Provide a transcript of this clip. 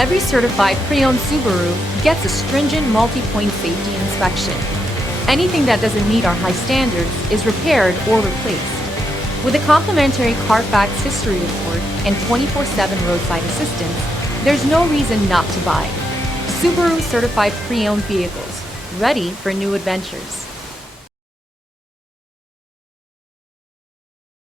Every certified pre-owned Subaru gets a stringent multi-point safety inspection. Anything that doesn't meet our high standards is repaired or replaced. With a complimentary CARFAX history report and 24/7 roadside assistance, there's no reason not to buy. Subaru certified pre-owned vehicles, ready for new adventures.